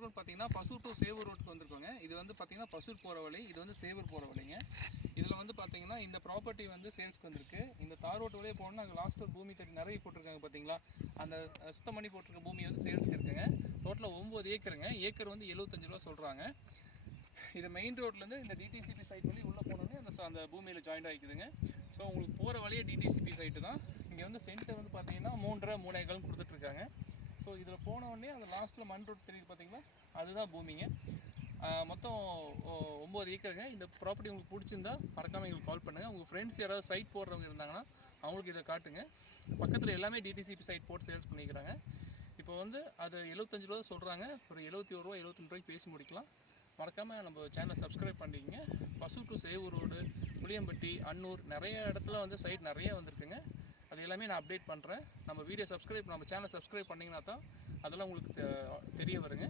வந்திருக்கோம்னு பார்த்தீங்கன்னா பசூர் டு சேவூர் ரோட்டுக்கு வந்திருக்கோங்க. இது வந்து பார்த்தீங்கன்னா பசூர் போகிற வழி, இது வந்து சேவூர் போகிற வழிங்க. இதில் வந்து பார்த்தீங்கன்னா இந்த ப்ராப்பர்ட்டி வந்து சேல்ஸ்க்கு வந்திருக்கு. இந்த தார் ரோட்டு வழியே போகணும்னா அங்கே லாஸ்ட் ஒரு பூமி தட்டி நிறைய போட்டிருக்காங்க பார்த்தீங்களா, அந்த சுத்தம் பண்ணி போட்டிருக்க பூமி வந்து சேல்ஸ்க்கு இருக்குங்க. டோட்டலாக 9 ஏக்கருங்க. ஏக்கர் வந்து 75 ரூபா சொல்கிறாங்க. இது மெயின் ரோட்லேருந்து இந்த டிடிசிபி சைட் வழி உள்ளே போனோடனே அந்த பூமியில் ஜாயிண்ட் ஆகிக்குதுங்க. ஸோ உங்களுக்கு போகிற வழியே டிடிசிபி சைட்டு தான். இங்கே வந்து சென்ட்டு வந்து பார்த்தீங்கன்னா 3.5 கொடுத்துட்ருக்காங்க. ஸோ இதில் போனோடனே அந்த லாஸ்ட்டில் மண் ரோட் தெரியுது பார்த்தீங்களா, அதுதான் பூமிங்க. மொத்தம் 9 ஏக்கருங்க. இந்த ப்ராப்பர்ட்டி உங்களுக்கு பிடிச்சிருந்தா மறக்காமல் எங்களுக்கு கால் பண்ணுங்கள். உங்கள் ஃப்ரெண்ட்ஸ் யாராவது சைட் போடுறவங்க இருந்தாங்கன்னா அவங்களுக்கு இதை காட்டுங்க. பக்கத்தில் எல்லாமே டிடிசிபி சைட் போட்டு சேல்ஸ் பண்ணிக்கிறாங்க. இப்போ வந்து அது 75 ரூபா சொல்கிறாங்க. ஒரு 71 ரூபா 72 ரூபாய்க்கு பேசி முடிக்கலாம். மறக்காமல் நம்ம சேனலை சப்ஸ்கிரைப் பண்ணிக்கிங்க. பசூர் டு சேவூர் ரோடு, புளியம்பட்டி, அன்னூர் நிறைய இடத்துல வந்து சைட் நிறைய வந்திருக்குங்க. அது எல்லாமே நான் அப்டேட் பண்ணுறேன். நம்ம சேனலை சப்ஸ்கிரைப் பண்ணிங்கன்னா தான் அதெல்லாம் உங்களுக்கு தெரிய வருங்க.